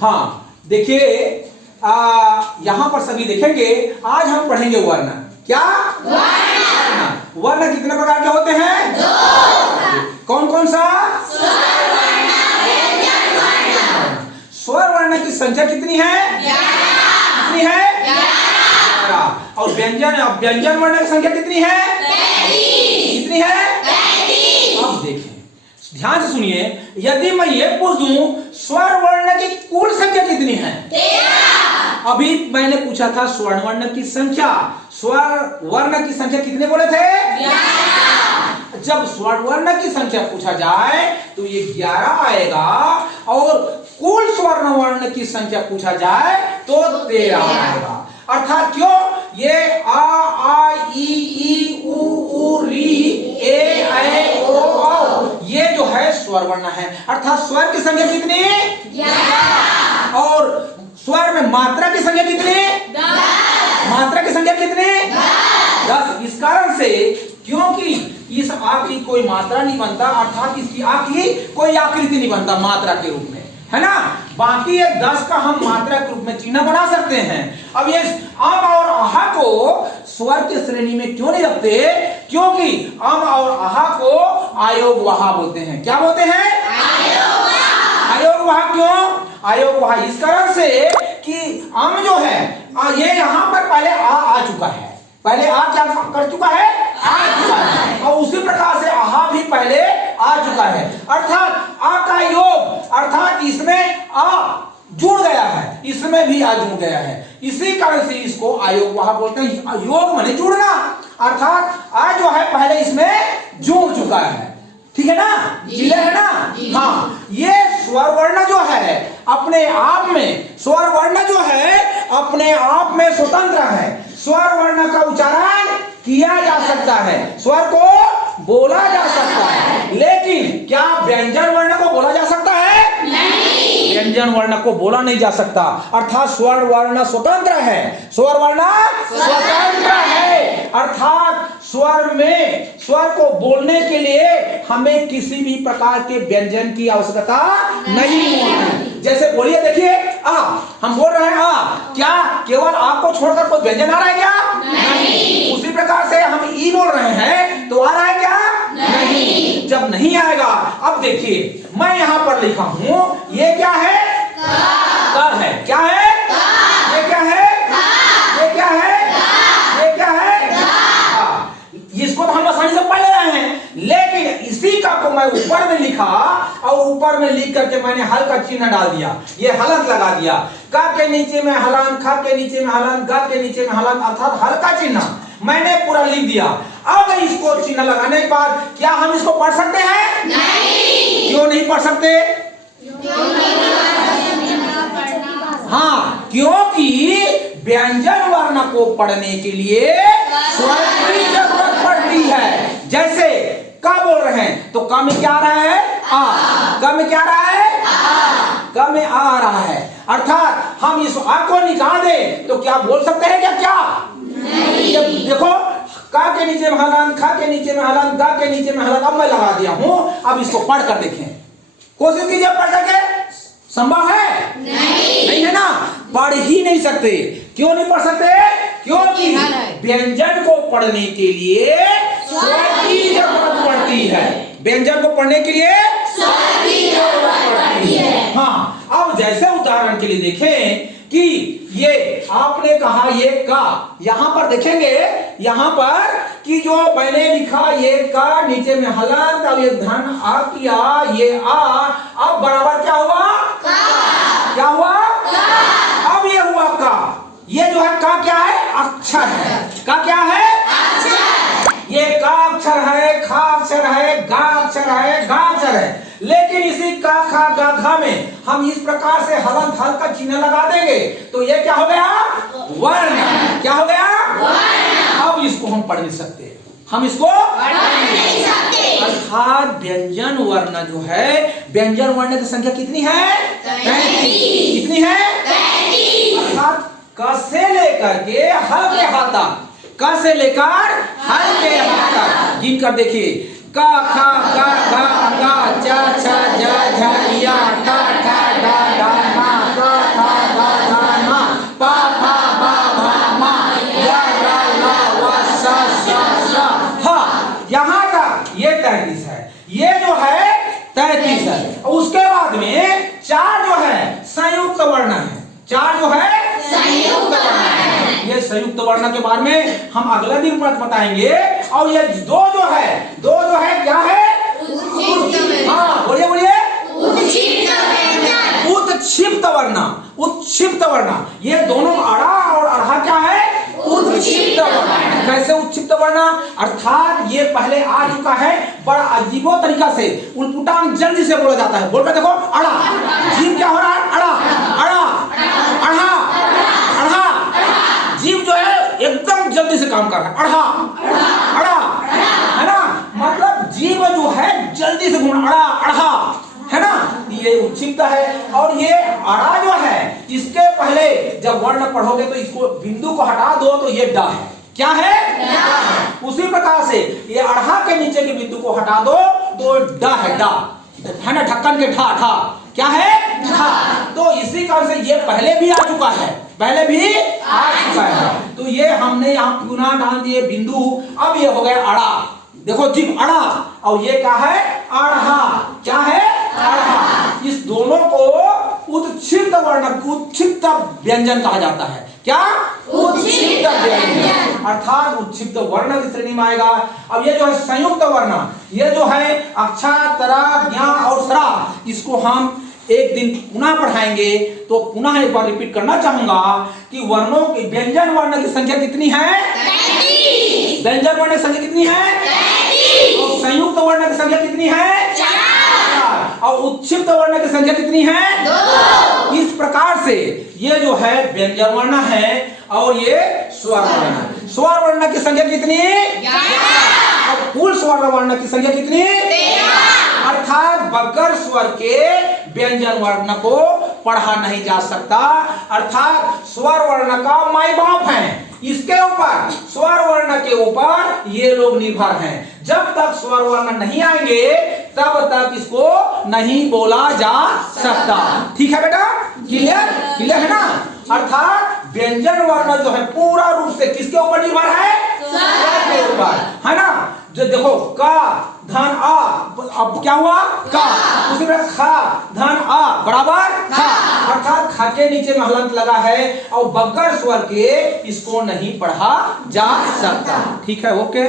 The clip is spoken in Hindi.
हाँ देखिए, यहाँ पर सभी देखेंगे, आज हम पढ़ेंगे वर्ण। क्या वर्ण? वर्ण कितने प्रकार के होते हैं? दो। कौन कौन सा? स्वर वर्ण की संख्या कितनी है? 11। कितनी है? 11। और व्यंजन वर्ण की संख्या कितनी है? 33। कितनी है? 33। अब देखें, ध्यान से सुनिए, यदि मैं ये पूछ दूं स्वर वर्ण की कुल संख्या कितनी है? 13। अभी मैंने पूछा था स्वर्ण वर्ण की संख्या, स्वर वर्ण की संख्या कितने बोले थे? 11। जब स्वर्ण वर्ण की संख्या पूछा जाए तो ये 11 आएगा, और कुल स्वर्ण वर्ण की संख्या पूछा जाए तो 13 आएगा। अर्थात क्यों? ये आ ई उ री ए ऐ ओ औ, ये जो है स्वर वर्ण है। अर्थात स्वर की संख्या कितनी? 11। और स्वर में मात्रा की संख्या कितनी? 10। मात्रा की संख्या कितनी? 10। इस कारण से, क्योंकि इस आ की कोई मात्रा नहीं बनता, अर्थात इसकी आ की कोई आकृति नहीं बनता मात्रा के रूप में, है ना। बाकी ये 10 का हम मात्रा के रूप में चिन्ह बना सकते हैं। अब ये अम और आहा को स्वर की श्रेणी में क्यों नहीं रखते? क्योंकि अम और आहा को आयोग वहा बोलते हैं। क्या बोलते हैं? आयोग वहा। क्यों आयोग वहा? इस कारण से कि अम जो है ये यहाँ पर पहले आ चुका है, पहले आ क्या कर चुका है? आ चुका है। और उसी प्रकार से आहा भी पहले आ चुका है, अर्थात आ का योग, अर्थात इसमें आ जुड़ गया है, इसमें भी आ जुड़ गया है। इसी कारण से इसको आयोग वहा बोलते हैं। योग माने जुड़ना, अर्थात आ जो है पहले इसमें जुड़ चुका है। ठीक है ना? क्लियर है ना? हाँ, ये स्वर वर्ण जो है अपने आप में, स्वर वर्ण जो है अपने आप में स्वतंत्र है। स्वर वर्ण का उच्चारण किया जा सकता है, स्वर को बोला जा सकता है, लेकिन क्या व्यंजन वर्ण को बोला जा सकता है? नहीं। व्यंजन वर्ण को बोला नहीं जा सकता। अर्थात स्वर वर्ण स्वतंत्र है, स्वर वर्ण स्वतंत्र है। अर्थात स्वर में, स्वर को बोलने के लिए हमें किसी भी प्रकार के व्यंजन की आवश्यकता नहीं होती। जैसे बोलिए, देखिए आ, हम बोल रहे हैं आ, क्या केवल आ को छोड़कर कोई व्यंजन आ रहा है क्या? नहीं। उसी प्रकार से हम ई बोल रहे हैं तो आ रहा है क्या? नहीं। जब नहीं आएगा, अब देखिए मैं यहां पर लिखा हूं, ये क्या है? का है। क्या है? ये क्या है? ये क्या है? ये क्या है? इसको तो हम आसानी से पढ़ रहे हैं, लेकिन इसी का को मैं ऊपर में लिखा, और ऊपर में लिख करके मैंने हल का चिन्ह डाल दिया, ये हलंत लगा दिया। का के नीचे में हलंत, खा के नीचे में हलंत, गा के नीचे में हलंत, अर्थात हल का चिन्ह मैंने पूरा लिख दिया। अब इसको चिन्ह लगाने के बाद क्या हम इसको पढ़ सकते हैं? नहीं। क्यों नहीं पढ़ सकते? हाँ, क्योंकि व्यंजन वर्ण को पढ़ने के लिए स्वर की जरूरत पड़ती है। जैसे का बोल रहे हैं तो का में क्या आ रहा है? आ। का में क्या आ रहा है? आ। का में आ रहा है, अर्थात हम इस आ को निकाल दे तो क्या बोल सकते हैं क्या? क्या नहीं। जब देखो, का के नीचे में हलंत, खा के नीचे में हलंत, गा के नीचे में हलंत, अब मैं लगा दिया हूं। अब इसको पढ़ कर देखें, कोशिश कीजिए पढ़ सके। संभव है? नहीं है ना? पढ़ ही नहीं सकते। क्यों नहीं पढ़ सकते? क्योंकि व्यंजन को पढ़ने के लिए स्वर की जरूरत पड़ती है। व्यंजन को पढ़ने के लिए स्वर की जरूरत पड़ती है। हाँ, अब जैसे उदाहरण के लिए देखें कि ये आपने कहा ये का, यहां पर देखेंगे, यहां पर कि जो मैंने लिखा ये का, नीचे में हलंत, अब ये धन आ किया, ये आ, अब बराबर क्या हुआ? का। क्या हुआ? का। अब ये हुआ का। ये जो है का क्या है? अक्षर है। का क्या है? अक्षर। ये का अक्षर है, खा अक्षर है, गा अक्षर है, गा अक्षर है। लेकिन इसी का, खा, गा, घा में हम इस प्रकार से हलंत, हल का चिन्ह लगा देंगे तो ये क्या हो गया? वर्ण। क्या हो गया? वर्ण। अब इसको हम पढ़ नहीं सकते, हम इसको पढ़ नहीं सकते। अर्थात व्यंजन वर्ण जो है, व्यंजन वर्ण की संख्या कितनी है? 33। कितनी है? 33। अर्थात क से लेकर के हल के हा तक, क से लेकर हल के हा तक गिन कर देखिए, का, खा, गा, घा, गा, चा, छा, जा, झा, या, टा, ठा, डा, डा, मा, सा, संयुक्त वर्ण है, 4 जो है संयुक्त वर्ण है। ये संयुक्त वर्ण के बारे में हम अगला दिन बताएंगे। और ये दो जो है क्या है? हाँ बोलिए बोलिए। उत्क्षिप्त वर्ण, उत्क्षिप्त वर्ण। ये दोनों अड़ा और अढ़ा क्या है? उत्क्षिप्त वर्ण। कैसे उत्क्षिप्त वर्ण? अर्थात ये पहले आ चुका है, बड़ा अजीबो तरीका से उलपुटान जल्दी से बोला जाता है। बोल पे देखो, अड़ा, जीव क्या हो रहा है? अड़ा, अड़ा, अढ़ा, अढ़ा। जीव जो है एकदम जल्दी से काम कर रहा है, अढ़ा, अड़ा, है ना? मतलब जीव जो है जल्दी से घूम, अड़ा, अढ़ा, है ना? ये उत्क्षिप्त है। और ये अड़ा जो है, इसके पहले जब वर्ण पढ़ोगे तो इसको बिंदु को हटा दो तो ये डा है। क्या है? डा। उसी प्रकार से ये अढ़ा के नीचे के बिंदु को हटा दो तो डा है, डा है ना? ढक्कन के ठा, ठा क्या है? ठा। तो इसी कारण से ये पहले भी आ चुका है, पहले भी आ चुका है। तो ये हमने यहाँ पुनः डाल दिए बिंदु। अब ये हो गया अड़ा। देखो जीव अड़ा, और ये क्या है? अढ़ा। क्या है? अढ़ा। इस दोनों को उत्क्षिप्त वर्ण, उत्क्षिप्त व्यंजन कहा जाता है। क्या? उत्क्षिप्त व्यंजन, अर्थात उत्क्षिप्त वर्ण की श्रेणी में आएगा। अब ये जो है संयुक्त वर्ण, ये जो है अक्षा, तरा, ज्ञा और सरा, इसको हम एक दिन पुनः पढ़ाएंगे। तो पुनः एक बार रिपीट करना चाहूंगा कि वर्णों की, व्यंजन वर्ण की संख्या कितनी है? 33। व्यंजन वर्ण की संख्या कितनी है? 33। और संयुक्त वर्ण की संख्या कितनी है? 4। और उत्क्षिप्त वर्ण की संख्या कितनी है? 2। इस प्रकार से ये जो है व्यंजन वर्ण है और ये स्वर वर्ण है। स्वर वर्ण की संख्या कितनी? 11। और कुल स्वर वर्ण की संख्या कितनी? 13। अर्थात बगैर स्वर के व्यंजन वर्ण को पढ़ा नहीं जा सकता। अर्थात स्वर वर्ण का माई बाप है, इसके ऊपर, स्वर वर्ण के ऊपर ये लोग निर्भर हैं। जब तक स्वर वर्ण नहीं आएंगे तब तक इसको नहीं बोला जा सकता। ठीक है बेटा? क्लियर? क्लियर है ना? अर्थात व्यंजन वर्ण जो है पूरा रूप से किसके ऊपर निर्भर है? स्वर के ऊपर, है ना? जो देखो का धन आ, अब क्या हुआ? का। उसी तरह खा धन आ बराबर खा, अर्थात खा के नीचे में हलंत लगा है और बगैर स्वर के इसको नहीं पढ़ा जा सकता। ठीक है? ओके।